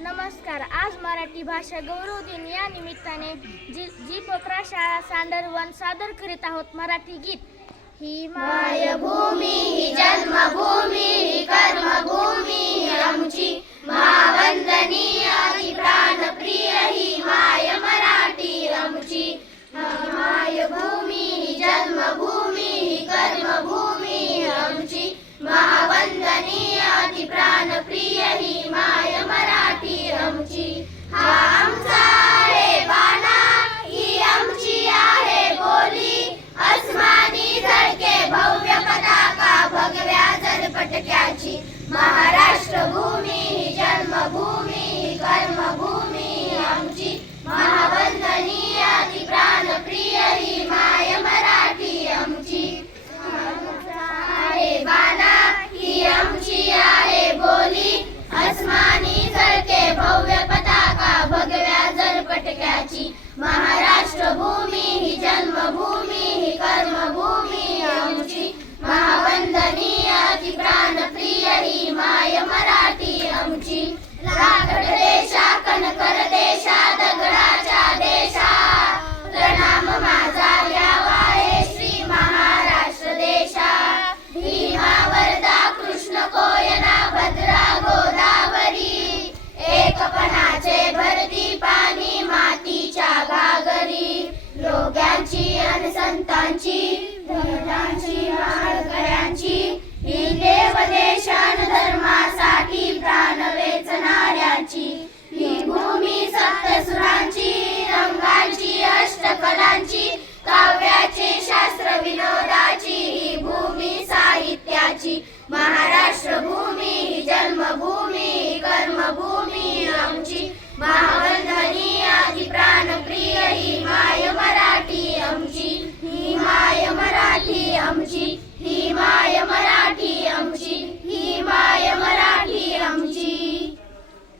नमस्कार. आज मराठी भाषा गौरव दिन या निमित्ताने जी पोकरा शाळा सांडरवन सादर करीत आहोत मराठी गीत. ही मायभूमी ही जन्मभूमी ही कर्मभूमी ही आमची महावंदनीय अति प्राणप्रिय ही माय मराठी आमची. मायभूमी ही जन्मभूमी ही कर्मभूमी ही आमची महावंदनीय अति प्राणप्रिय ही माय मराठी आमची. हा आमचा आहे बाणा ही आमची आहे बोली अस्मानी झळके भव्य पताका भगव्या जलपटक्याची. महाराष्ट्र भूमी ही जन्मभूमी ही कर्मभूमी ही आमची महावंदनीय अति प्राणप्रिय ही माय मराठी आमची. आहे बाणा ही आमची आहे बोली अस्मानी झळके भव्य पताका भगव्या जलपटक्याची. महाराष्ट्र भूमी ही जन्मभूमी ही कर्मभूमी ही आमची महावंदनीय अति प्राणप्रिय ही माय मराठी आमची. राखड देशा कणकर देशा दगडाच्या देशा प्रणाम माझा घ्यावा हे श्री महाराष्ट्र देशा. भीमा वर्धा कृष्ण कोयना भद्रा गोदावरी एकपणाचे भरती पाणी मातीच्या घागरी. लोक्यांची अन संतांची भटांची माळकऱ्यांची ही देवदेशान धर्मासाठी प्राण वेचणाऱ्यांची. ही भूमी सप्तसुरांची रंगांची अष्टकलांची काव्याची शास्त्र विनोदाची ही भूमी साहित्याची. महाराष्ट्र भूमी ही जन्मभूमी ही कर्मभूमी आमची.